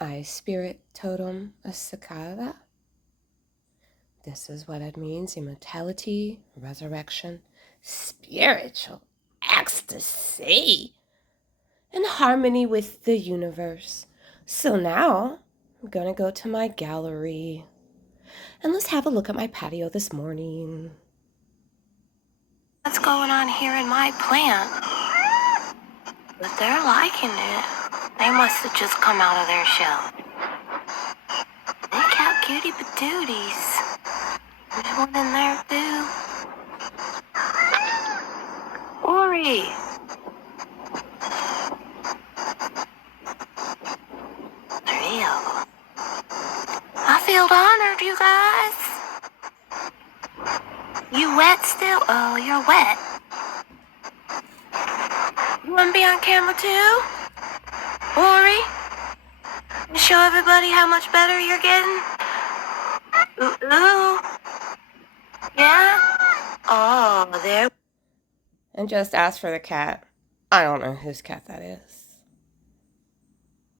I spirit totem a cicada. This is what it means: immortality, resurrection, spiritual ecstasy, in harmony with the universe. So now I'm gonna go to my gallery and let's have a look at my patio this morning. What's going on here in my plant? But they're liking it. They must have just come out of their shell. Look how cutie patooties. There's one in there too. Ori! 3 of them. I feel honored, you guys. You wet still? Oh, you're wet. You want to be on camera too? Ori? Show everybody how much better you're getting? Ooh. Yeah? Oh, there. And just ask for the cat. I don't know whose cat that is.